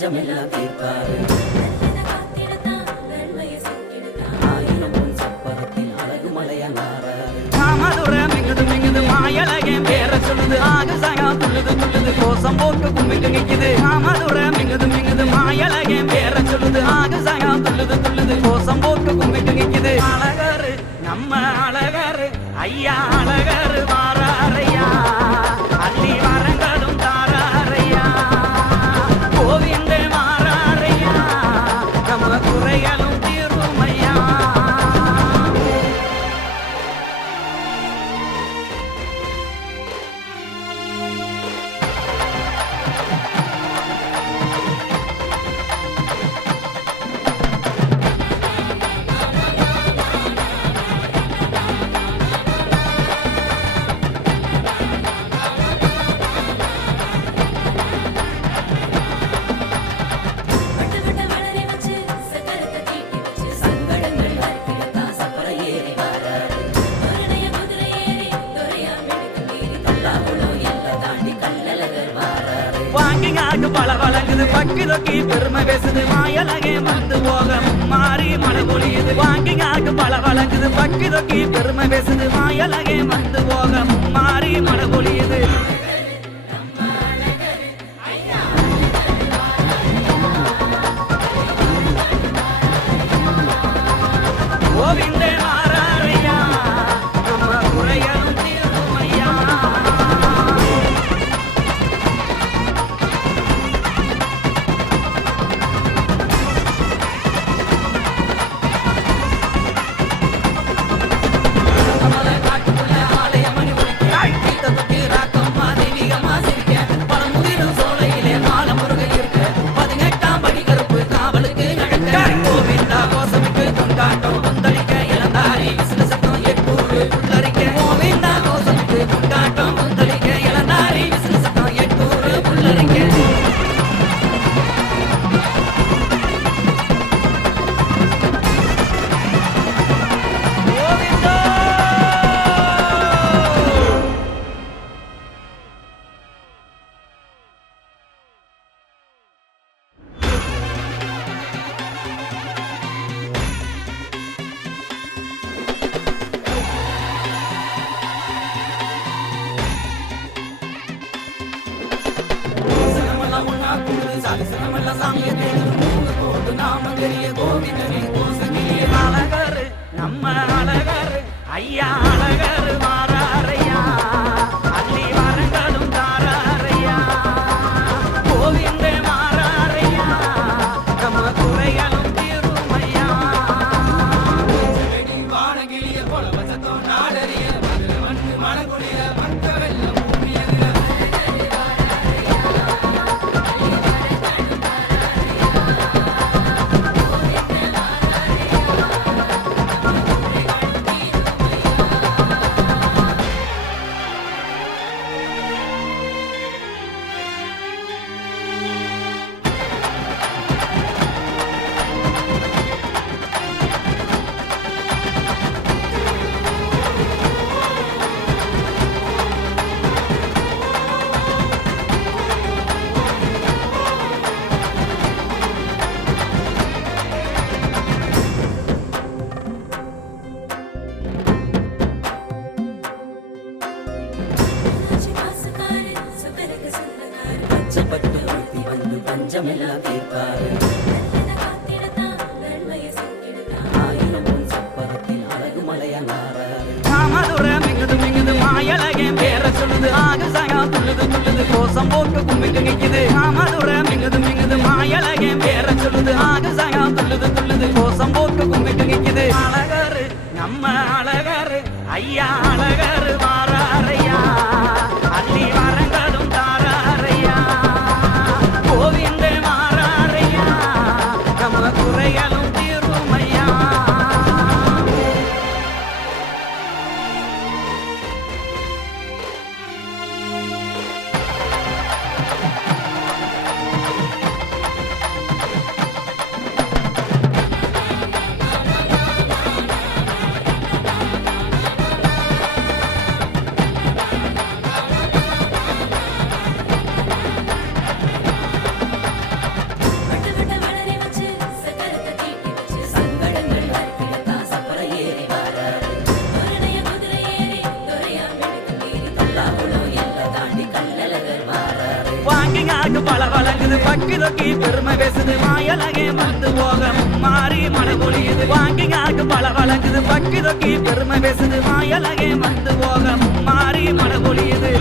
பஞ்சமெல்லாம் தீர்ப்பாரு. ஆயிரம் பொன் சப்பரத்தில் அழகு மலையா நாராரு. மாமதுரை மிங்குது மிங்குது மாயழகன் பேர சொல்லுது ஆகு சகா துள்ளுது துள்ளுது கோசம் போட்டு கும்பிட்டு நிக்குது. மாமதுரை மிங்குது மிங்குது மாயழகன் பேர சொல்லுது ஆகு சகா துள்ளுது துள்ளுது கோசம் போட்டு கும்பிட்டு நிக்குது. அழகரு நம்ம அழகரு ஐயா அழகரு வாராரையா அள்ளி வரங்களும் தாராரையா கோவிந்தே மாறாரையா நம்ம குறைகளும் தீருமையா. சங்கடங்கள் வரைக்கிழத்தா சப்பர ஏறி வாராரு. கல்லாகுளம் எல்லாம் தாண்டி கல்லழகர் வாராரு. வாங்கிங்காக்கு பல வழங்குது பக்கி தொக்கி பெருமை பேசுது மாயலகே வந்து போக மாறி மழை பொழியுது. வாங்கிங்காக்கு பல வழங்குது பக்கி தொக்கி பெருமை பேசுது மாயலகே வந்து போக மாறி மழை பொழியுது. கோவிந்தே மாறாரையா நம்ம குறைகளும் தீருமையா. கமல காட்டுக்குள்ள ஆலயமணி ஒலிக்க, கீத்த தொட்டி ராக்கம்மா தெய்வீகமா சிரிக்க, பழமுதிரும் சோலையிலே மாலை முருக இருக்க, 18ஆம் படி கருப்பு காவலுக்கு நடக்க, கோவிந்தா கோசமிக்கு கொண்டாட்டம் கொந்தளிக்க, இளந்தாரி விசில சத்தம் எட்டூரு புல்லரிக்க. கோவிந்தா கோசமிக்கு கொண்டாட்டம் கொந்தளிக்க, இளந்தாரி விசில சத்தம் எட்டூரு புல்லரிக்க. கோவிந்தா சனமெல்லாம் ஒண்ணா கூடுது, சனமெல்லாம் சாமியை தேடுது, மூணு கோடு நாமங்கரிய கோவிந்தனே கோசங்கிரியே. அழகரு நம்ம அழகரு ஐயா அழகரு மாறாரையா அள்ளி வரங்களும் தாராரையா கோவிந்தே மாறாரையா நம்ம குறைகளும் தீருமையா. வானகிளிய போல வசத்தம் நாடறிய மண்ணு மனகுளிர மக்க வெள்ளம் பூமியதிர. பச்சைப்பட்டு உடுத்தி வந்து பஞ்சமெல்லாம் தீர்ப்பாரு. ஆயிரம் பொன் சப்பரத்தில் அழகு மலையா நாராரு. மாமதுரை மிங்குது மிங்குது மாயழகன் பேர சொல்லுது ஆகு சகா துள்ளுது துள்ளுது கோசம் போட்டு கும்பிட்டு நிக்குது. மாமதுரை மிங்குது மிங்குது மாயழகன் பேர சொல்லுது ஆகு சகா துள்ளுது துள்ளுது கோசம் போட்டு கும்பிட்டு நிக்குது. அழகரு நம்ம அழகரு ஐயா அழகரு வாராரையா அள்ளி வரங்களும் தாராரையா கோவிந்தே மாறாரையா நம்ம குறைகளும் தீருமையா. பக்கி தொக்கி பெருமை பேசுது மாயலகே வந்து போக மாறி மழை பொழியுது வாங்கிங்காக்கு பல வழங்குது பக்கி தொக்கி பெருமை பேசுது மாயலகே வந்து போக மாறி மழை பொழியுது